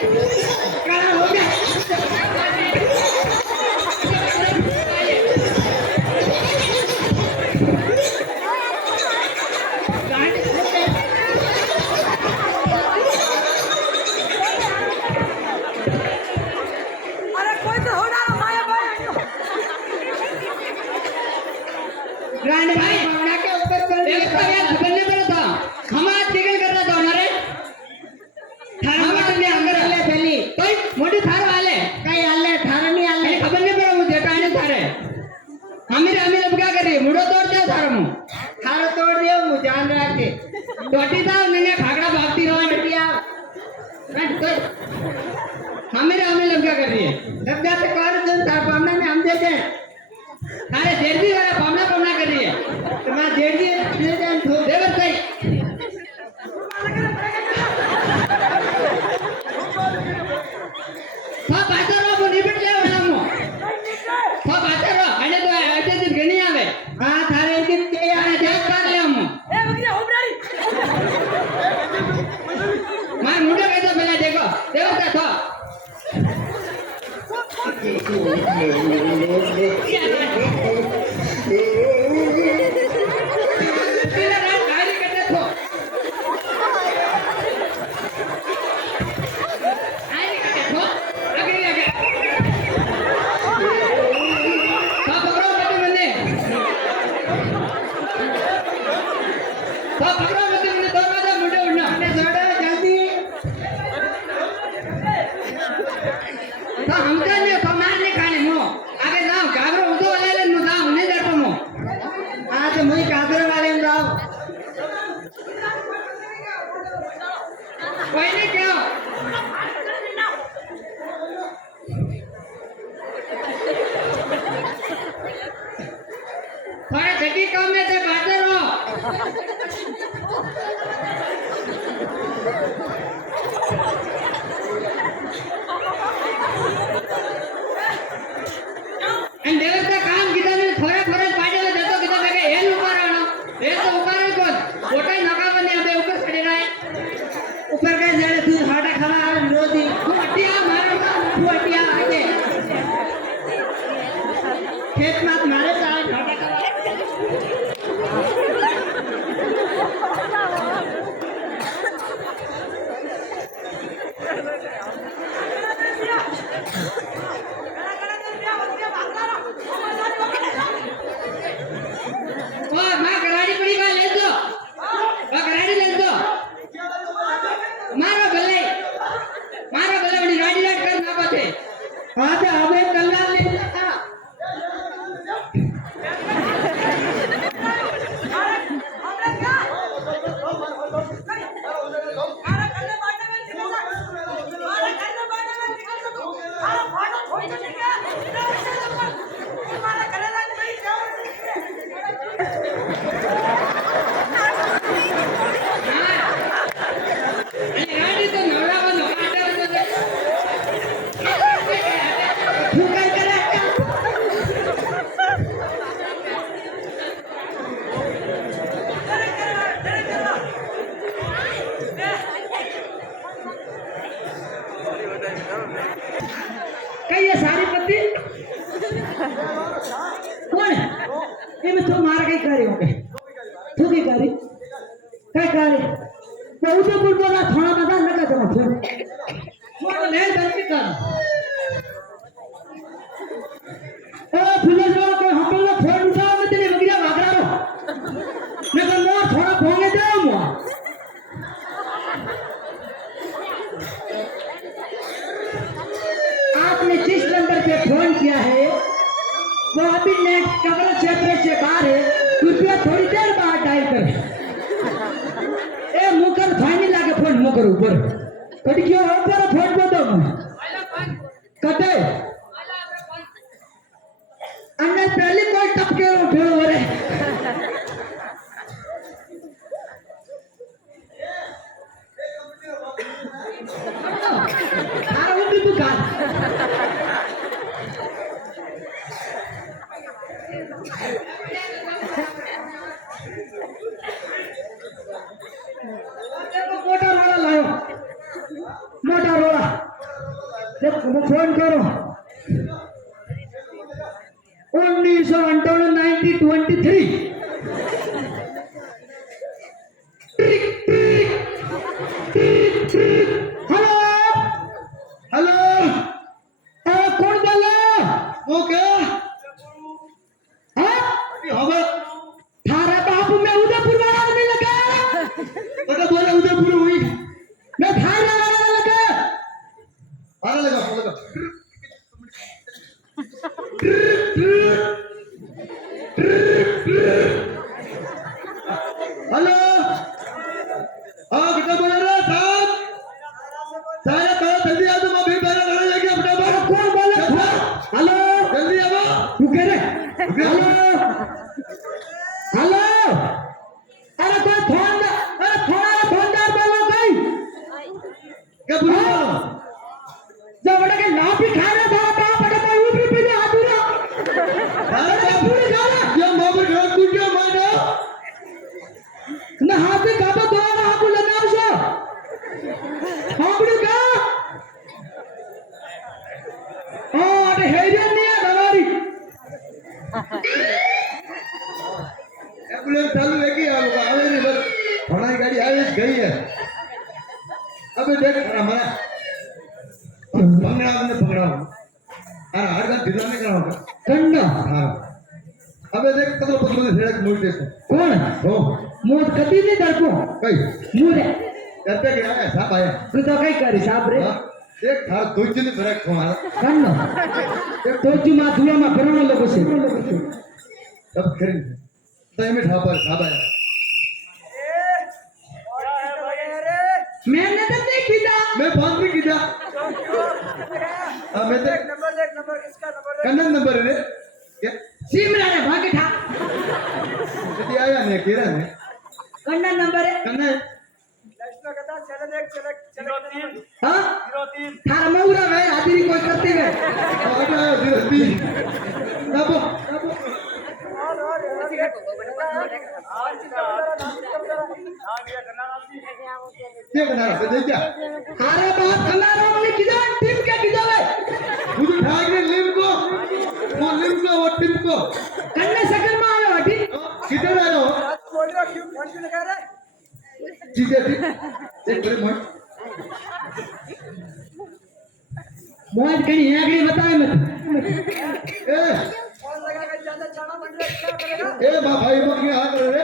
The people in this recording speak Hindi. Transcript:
काला हो गया ग्रांड भाई भावना के ऊपर कर इसका क्या खबर नहीं पड़ा था हमारा टिकट कर रहा था हमारे थारा वाले अंदर ले चली कोई मोटी थार वाले कई आले थारा नहीं आले खबर नहीं पड़ा मुझे काने थारे हमें हमें अब क्या कर रही है मुड़ो तोड़ दे थारा मु थारा तोड़ दियो मुझे जान रहा के टोटी था मैंने खागड़ा भागती रहो बिटिया हमें अब क्या कर रही है जब जाते कौन जन था पामना में हम देते अरे जेडी वाला पामना पामना कर रही है तो मैं जेडी ले जान थो देवर सही हाँ बाजार रो वो निपट ले वाला मु हाँ बाजार रो अने तो ऐसे दिन गनी आवे हाँ थारे दिन के अरे देख कर ले हम ए बकरिया होबराड़ी मार मुंडे कैसा मिला देखो देवर का था तेरा रात गाड़ी करते थो आई करते थो आगे आगे हाँ पकड़ो मत मने हाँ पकड़ो मत मने तो ना मुंडे उड़ना ने जोड़ो जल्दी हाँ हमका नहीं कमार नहीं खाने मो आगे जाओ गागरो उतो वाले ले मो जाओ नहीं डरतो मो आज मुई कादर वाले में जाओ कोई नहीं क्यों थोड़ा छठी कम में से बातें रहो देवर का काम किधर में थोड़ा थोड़ा पाटे में जातो किधर लगे ये ऊपर आना ये तो ऊपर है कौन गोटा ही नका बने अबे ऊपर खड़े रहे ऊपर के जड़े तू हाटा खाना आ विरोधी फुटिया मारो फुटिया आगे खेत मात मारे चाहे हाटा खाना और मां कराड़ी पड़ी का ले दो और कराड़ी ले दो मारो भले बड़ी गाड़ी लाट कर ना पाते आज हमें कल्याण ले था गाड़ी तो नवरा बनो आटे बनो फुकाई करे कई ये सारी पत्ती कौन है ये में तू मार के करे होगे तू की करे काय करे तो उसे बोल ना थोड़ा मजा लगा तो फिर वो ले जल्दी कर ओ पुलिस वाला को हम लोग फोन उठाओ मैं तेरे बगिया भाग रहा हूं मैं तो मोर थोड़ा भोंगे दे मो आपने जिस नंबर पे फोन किया है वो अभी नेट कवर क्षेत्र से बाहर है कृपया थोड़ी देर बाद डायल करें ए मुकर फाइनल लाके फोन मुकर ऊपर कट क्यों ऊपर फोन को दो कटे अंदर पहले कोई टपके उठो रे आ उठी दुकान मोटा रोड़ा लायो मोटा रोड़ा वो फोन करो 1923 हेलो हेलो कौन बोला वो क्या हाँ थारा बाप में उदयपुर वाला आदमी लगा बड़ा बोला उदयपुर हुई मैं थारा वाला लगा हेलो हाँ कितना बोल रहा साहब सारा कहो जल्दी आ तो मैं भी पैरा लड़ा लेके अपना बाप कौन बोले हेलो जल्दी आओ तू कह रहे हेलो हेलो अरे कोई फोनदार बोलो कोई क्या बोलो जब बड़ा के ना भी खा रहा था बाप बड़ा कोई ऊपर पे आदूरा अरे पूरे गाना ये मोबाइल रोड कुछ क्या मानो ना हाथ में काबा दो ना हाथ में लगाओ सो हापड़ू का ओ अरे हेरियन नहीं है हमारी एम्बुलेंस चालू है कि आवे नहीं बस थाना की गाड़ी आई गई है अबे देख हमारा पकड़ा हमने पकड़ा अरे हर बार ढीला नहीं करा कंडा हां अबे देख कतलो पतलो से सेड़क मोड़ दे कौन हो मोड़ कभी नहीं डरपो कई मोड़ डरते क्या है साहब आया तू तो कई करी साहब रे एक थार दोजी ने ब्रेक मारा कंडा दोजी मा धुआ मा भरनो लोगो से सब खरी तय में साहब आया मैंने तो नहीं किया मैं फोन भी किया हां मैं तो नंबर किसका नंबर कन्नन नंबर है क्या सिमरा ने भागे था यदि आया ने केरा ने कन्नन नंबर है कन्नन नेशनल कथा चले 03 हां 03 थारा मौरा है आदमी कोई करते गए आजा 03 दबो क्या करना है दे क्या अरे बाप कनारा ने किधर टीम क्या किधर है मुझे ठाक ने लिम को वो टीम को कन्ने सेकंड में आयो हटी किधर आयो बोल रहा क्यों फोन क्यों लगा रहा है ठीक है ठीक एक मिनट मोबाइल कहीं अगली बताए मत ए फोन लगा कर ज्यादा चाना बन रहा है क्या करेगा ए भाई मत क्या कर रहे